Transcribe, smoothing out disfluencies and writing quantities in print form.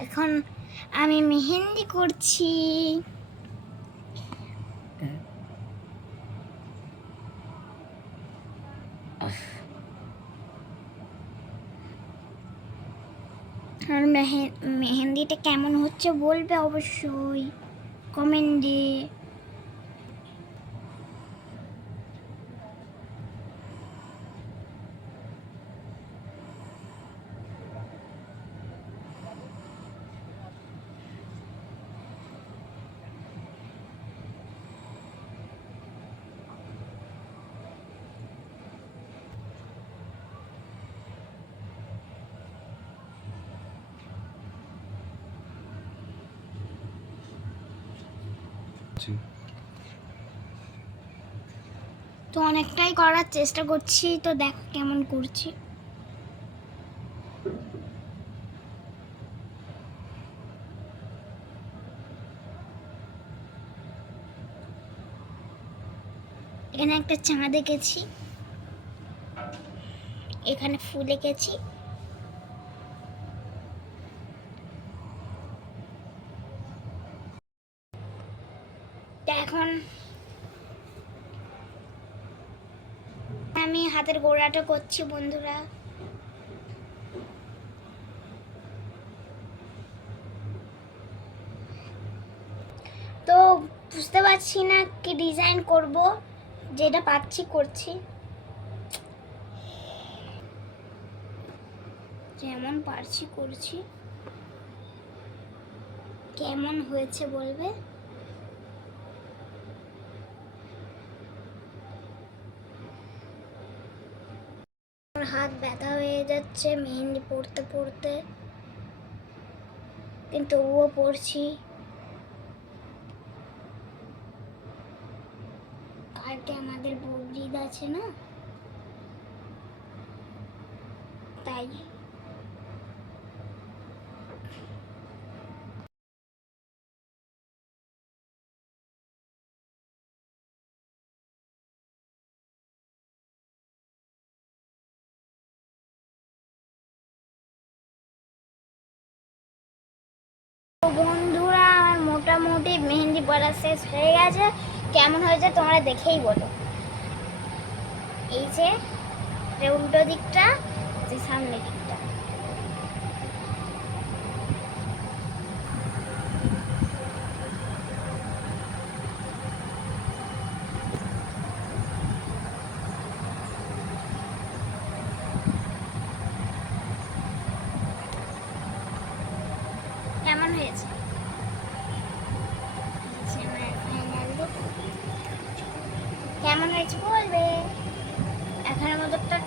এখন আমি মেহেন্দি করছি। আর মেহেন্দিটা কেমন হচ্ছে বলবে অবশ্যই কমেন্টে। তো অনেকটাই করার চেষ্টা করছি, তো দেখো কেমন করছি। এখানে একটা চাঁদ এঁকেছি, এখানে ফুল এঁকেছি। এখন আমি হাতের গোড়াটা করছি বন্ধুরা। তো বুঝতে পারছি না কি ডিজাইন করব, যেটা পাচ্ছি করছি, যেমন পারছি করছি। কেমন হয়েছে বলবে। হাত ব্যথা হয়ে যাচ্ছে মেহেন্দি পড়তে পড়তে, কিন্তু ও পড়ছি। কালকে আমাদের বকরিদ আছে না, তাই। বন্ধুরা আমার মোটামুটি মেহেন্দি পড়া শেষ হয়ে গেছে। কেমন হয়েছে তোমরা দেখেই বলো। এই যে উল্টো দিকটা, যে সামনের দিকটা। কেমন হয়েছে? কেমন হয়েছে বলবে। এখনের মতো একটা